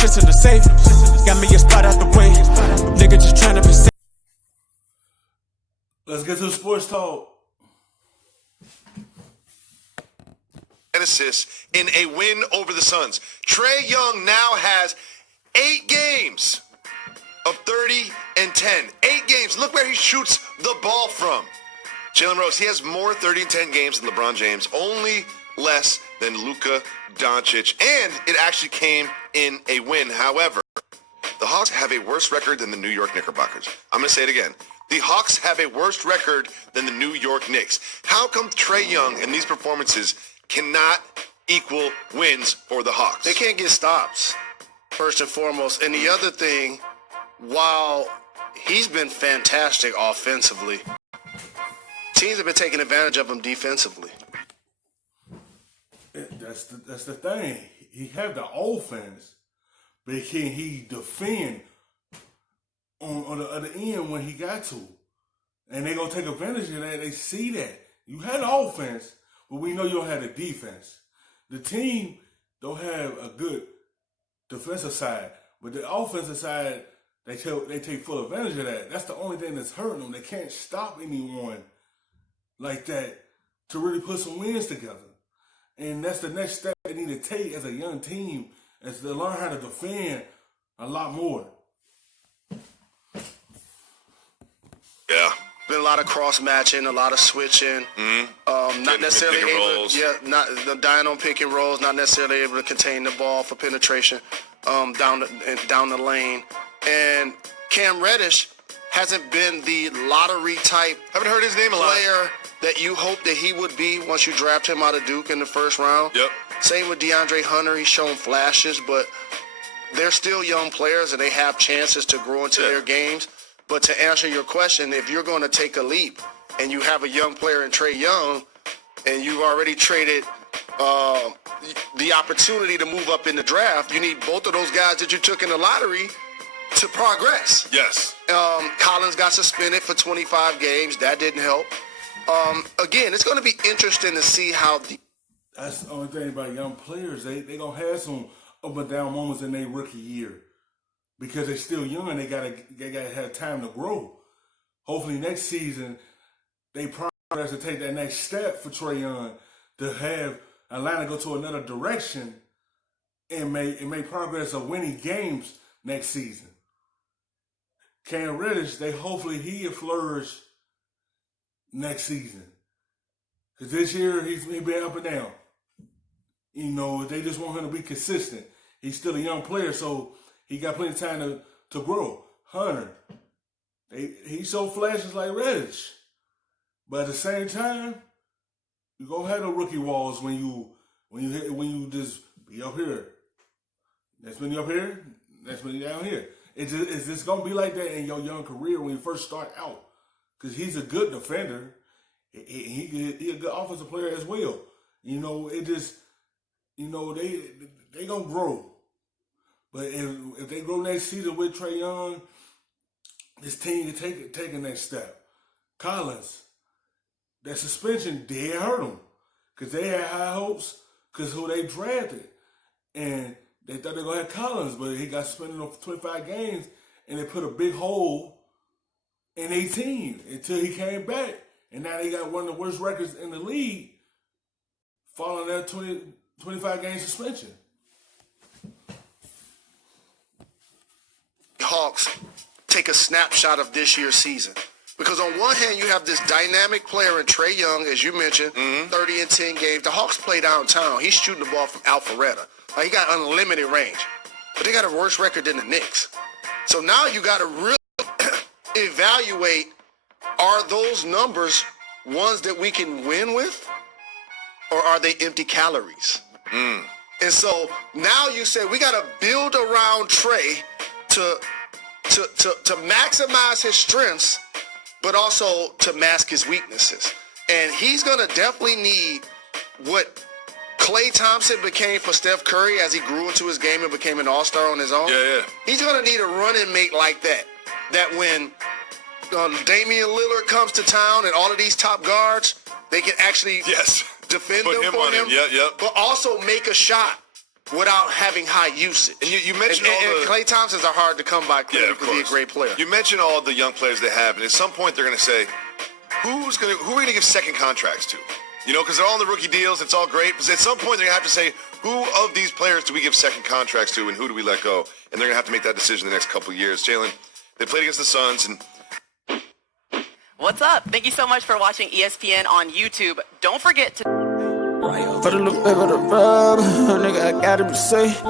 shit's in the safe. Got me a spot out the way. Nigga just tryna be safe. Let's get to the sports talk. Assists in a win over the Suns. Trae Young now has 8 games of 30 and 10. 8 games. Look where he shoots the ball from. Jalen Rose, he has more 30 and 10 games than LeBron James, only less than Luka Doncic, and it actually came in a win. However, the Hawks have a worse record than the New York Knickerbockers. I'm going to say it again. The Hawks have a worse record than the New York Knicks. How come Trae Young and these performances cannot equal wins for the Hawks? They can't get stops, first and foremost. And the other thing, while he's been fantastic offensively, teams have been taking advantage of him defensively. That's the thing. He have the offense, but can he defend on the other end when he got to? And they're going to take advantage of that. They see that. You had the offense, but we know you don't have the defense. The team don't have a good defensive side, but the offensive side, they take full advantage of that. That's the only thing that's hurting them. They can't stop anyone like that to really put some wins together. And that's the next step they need to take as a young team, is to learn how to defend a lot more. Yeah. Been a lot of cross-matching, a lot of switching. Not necessarily able to, not dying on pick and rolls, not necessarily able to contain the ball for penetration down the lane. And Cam Reddish hasn't been the lottery type Haven't heard his name a lot. player that you hope that he would be once you draft him out of Duke in the first round. Yep. Same with DeAndre Hunter. He's shown flashes, but they're still young players and they have chances to grow into their games. But to answer your question, if you're going to take a leap and you have a young player in Trae Young and you've already traded the opportunity to move up in the draft, you need both of those guys that you took in the lottery to progress. Yes. Collins got suspended for 25 games. That didn't help. Again, it's going to be interesting to see how That's the only thing about young players. They going to have some up and down moments in their rookie year. Because they're still young, they gotta have time to grow. Hopefully next season they progress to take that next step for Trae Young to have Atlanta go to another direction and make progress of winning games next season. Cam Reddish, hopefully he'll flourish next season. Because this year he's been up and down. You know, they just want him to be consistent. He's still a young player, so he got plenty of time to grow. Hunter, he showed flashes like Reddish. But at the same time, you gonna have the rookie walls when you just be up here. Next minute you up here, next minute you down here. It's just gonna be like that in your young career when you first start out. Because he's a good defender. He a good offensive player as well. You know, they gonna grow. But if they grow next season with Trae Young, this team can take a next step. Collins, that suspension did hurt them because they had high hopes because who they drafted. And they thought they were going to have Collins, but he got suspended for 25 games, and they put a big hole in 18 until he came back. And now they got one of the worst records in the league following that 25-game suspension. Hawks take a snapshot of this year's season. Because on one hand, you have this dynamic player in Trae Young, as you mentioned, 30 and 10 games. The Hawks play downtown. He's shooting the ball from Alpharetta. He got unlimited range. But they got a worse record than the Knicks. So now you got to really evaluate, are those numbers ones that we can win with? Or are they empty calories? And so now you say we got to build around Trae to maximize his strengths, but also to mask his weaknesses. And he's going to definitely need what Klay Thompson became for Steph Curry as he grew into his game and became an all-star on his own. Yeah. He's going to need a running mate like that. That when Damian Lillard comes to town and all of these top guards, they can actually defend Put them him for on him, him. Yep. but also make a shot without having high usage. And you mentioned and Klay Thompsons are hard to come by because he's a great player. You mentioned all the young players they have, and at some point they're going to say, who are we going to give second contracts to? You know, because they're all in the rookie deals. It's all great. But at some point they're going to have to say, who of these players do we give second contracts to, and who do we let go? And they're going to have to make that decision in the next couple of years. Jalen, they played against the Suns, and what's up? Thank you so much for watching ESPN on YouTube. Don't forget to For the look back of the rub, nigga, I gotta be safe.